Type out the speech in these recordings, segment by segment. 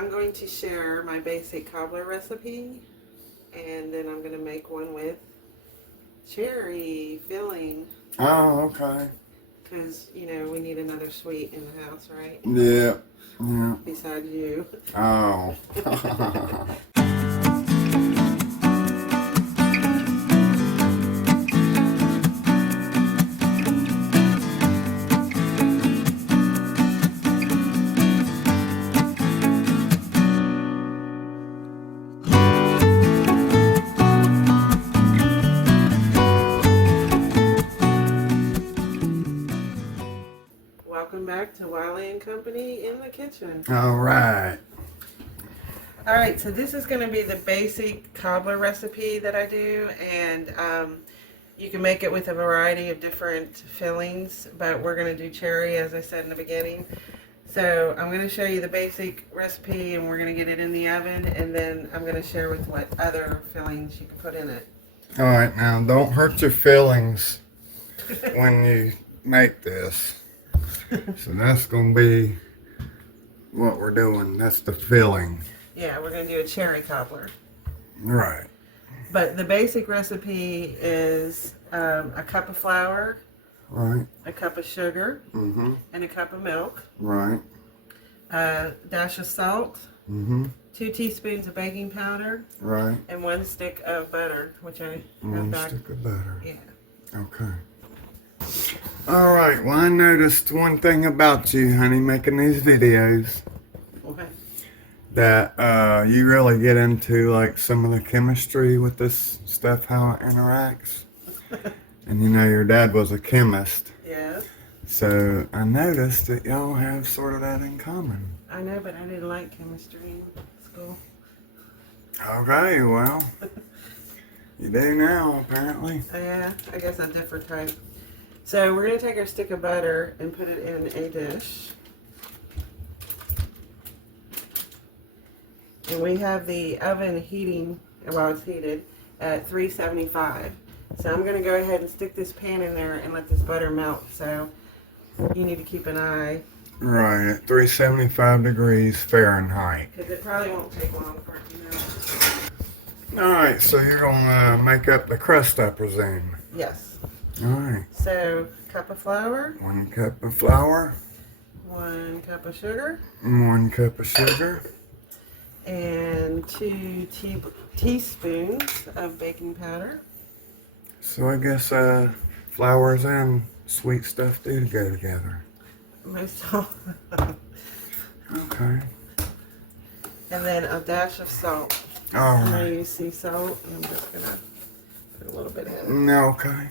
I'm going to share my basic cobbler recipe, and then I'm going to make one with cherry filling. Oh, okay. Because, you know, we need another sweet in the house, right? Yeah. Yeah. Besides you. Oh. Welcome back to Wiley Company in the kitchen. All right. Alright, so this is going to be the basic cobbler recipe that I do, and you can make it with a variety of different fillings, but we're going to do cherry, as I said in the beginning. So I'm going to show you the basic recipe, and we're going to get it in the oven, and then I'm going to share with what other fillings you can put in it. All right, now don't hurt your feelings when you make this. So that's going to be what we're doing. That's the filling. Yeah, we're going to do a cherry cobbler. Right. But the basic recipe is a cup of flour, Right. a cup of sugar, Mm-hmm. and a cup of milk, Right. a dash of salt, Mm-hmm. 2 teaspoons of baking powder, Right. and 1 stick of butter, which I have One back. stick of butter. Yeah. Okay. All right. Well, I noticed one thing about you, honey, making these videos, Okay. that you really get into like some of the chemistry with this stuff, how it interacts. And you know, your dad was a chemist, Yeah. so I noticed that y'all have sort of that in common. I know, but I didn't like chemistry in school. Okay, well, you do now, apparently. Yeah, I guess I'm different type. So we're going to take our stick of butter and put it in a dish. And we have the oven heating, while it's heated, at 375. So I'm going to go ahead and stick this pan in there and let this butter melt. So you need to keep an eye, Right, at 375 degrees Fahrenheit. because it probably won't take long for it to melt. All right, so you're gonna make up the crust, I presume. Yes. All right, So, cup of flour, 1 cup of flour, 1 cup of sugar, 1 cup of sugar, and 2 teaspoons of baking powder. so I guess flours and sweet stuff do go together. Most all. Okay. And then a dash of salt. All I'm going right. to use sea salt, and I'm just going to put a little bit in. Okay.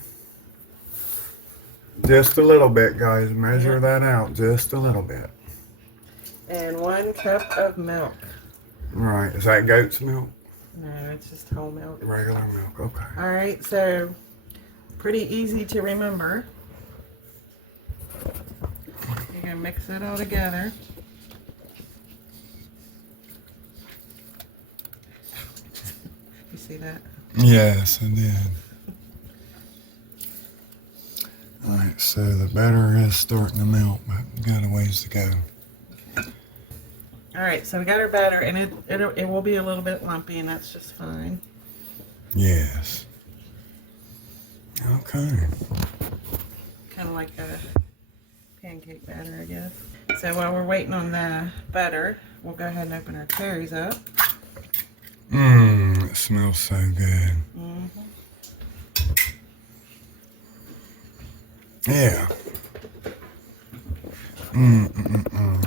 Just a little bit, guys. Measure that out. Just a little bit. And 1 cup of milk. Right. Is that goat's milk? No, it's just whole milk. Regular milk. Okay. Alright, so pretty easy to remember. You're going to mix it all together. You see that? Yes, I did. Alright, so the batter is starting to melt, but we got a ways to go. Alright, so we got our batter, and it will be a little bit lumpy, and that's just fine. Yes. Okay. Kind of like a pancake batter, I guess. So while we're waiting on the butter, we'll go ahead and open our cherries up. Mmm, it smells so good. Mm-hmm. Yeah.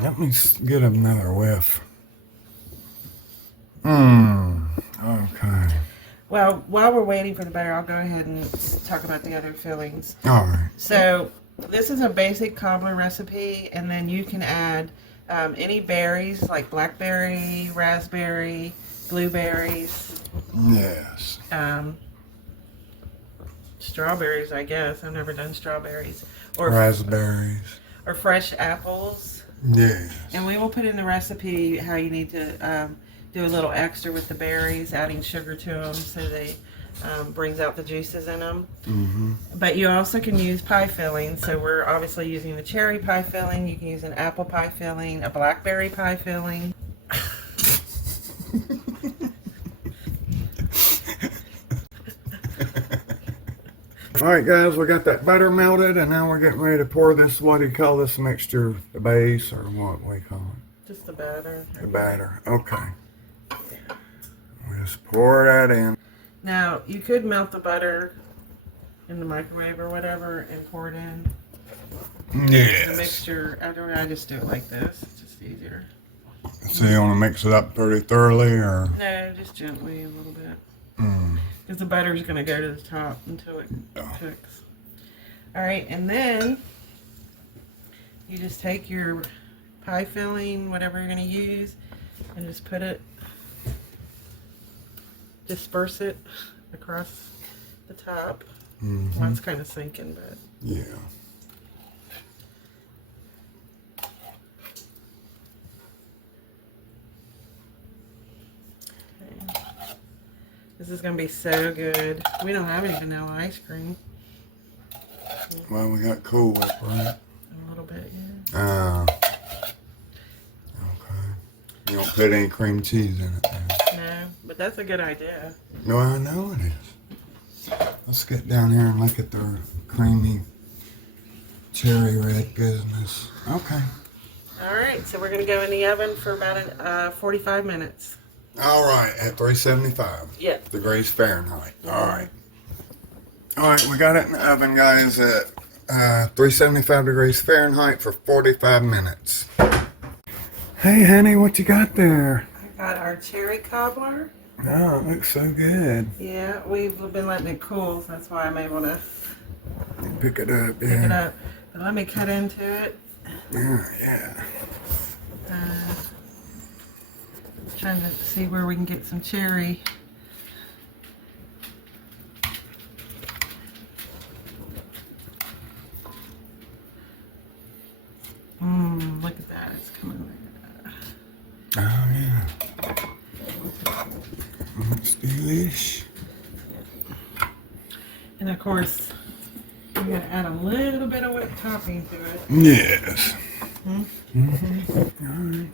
Let me get another whiff. Okay. Well, while we're waiting for the butter, I'll go ahead and talk about the other fillings. All right. So this is a basic cobbler recipe, and then you can add any berries like blackberry, raspberry, blueberries, Yes. strawberries, I guess. I've never done strawberries. Or Raspberries. or fresh apples. Yes. And we will put in the recipe how you need to do a little extra with the berries, adding sugar to them so they brings out the juices in them. Mm-hmm. But you also can use pie filling. So we're obviously using the cherry pie filling. You can use an apple pie filling, a blackberry pie filling. Alright guys, we got that butter melted and now we're getting ready to pour this, what do you call this mixture? The base or what we call it? Just the batter. The batter, okay. We just pour that in. Now, you could melt the butter in the microwave or whatever and pour it in. Yes. The mixture, I just do it like this. It's just easier. So you want to mix it up pretty thoroughly or? No, just gently a little bit. Mm. Because the butter's going to go to the top until it cooks. Alright, and then you just take your pie filling, whatever you're going to use, and just put it, disperse it across the top. Mm-hmm. Well, it's kind of sinking, but yeah. okay. This is going to be so good. We don't have any vanilla ice cream. Well, we got Cool Whip, right? A little bit, yeah. Okay. You don't put any cream cheese in it, then? No, but that's a good idea. No, I know it is. Let's get down here and look at the creamy cherry red goodness. Okay. Alright, so we're going to go in the oven for about 45 minutes. All right, at 375 Yeah. degrees Fahrenheit. All right. All right, we got it in the oven, guys, at 375 degrees Fahrenheit for 45 minutes. Hey, honey, what you got there? I got our cherry cobbler. Oh, it looks so good. Yeah, we've been letting it cool, so that's why I'm able to Pick it up, pick it yeah. up. But let me cut into it. Yeah. Trying to see where we can get some cherry. Look at that. It's coming like that. Oh, yeah. It's delish. And of course, I'm going to add a little bit of whipped topping to it. Yes. Mm-hmm. All right.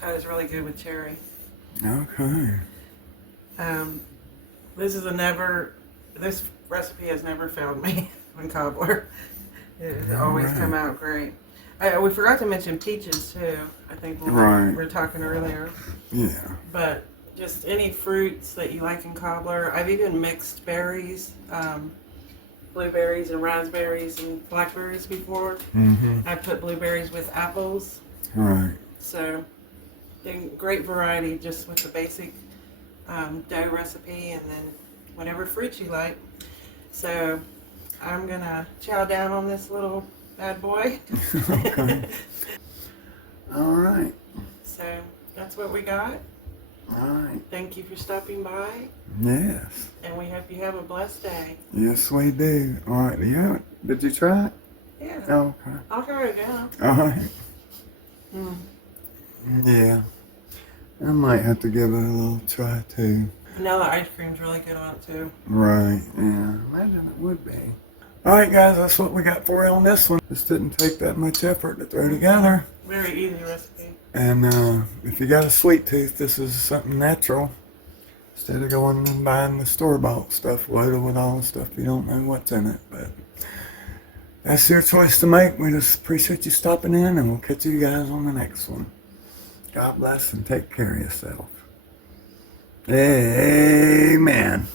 That is really good with cherry. Okay. This recipe has never failed me on cobbler. It always come out great. We forgot to mention peaches too. I think when we were talking earlier. Yeah. But just any fruits that you like in cobbler. I've even mixed berries, blueberries and raspberries and blackberries before. Mm-hmm. I put blueberries with apples. Right. So, great variety just with the basic dough recipe and then whatever fruit you like. So, I'm going to chow down on this little bad boy. Okay. All right. So, that's what we got. All right. Thank you for stopping by. Yes. And we hope you have a blessed day. Yes, we do. All right. Yeah. Did you try it? Yeah. Oh, okay. I'll try it now. All right. Mm. Yeah. I might have to give it a little try too. Vanilla ice cream's really good on it too. Right. Yeah. Imagine it would be. All right, guys. That's what we got for you on this one. This didn't take that much effort to throw together. Very easy recipe. And if you got a sweet tooth, this is something natural. Instead of going and buying the store-bought stuff loaded with all the stuff you don't know what's in it. But that's your choice to make. We just appreciate you stopping in, and we'll catch you guys on the next one. God bless and take care of yourself. Amen.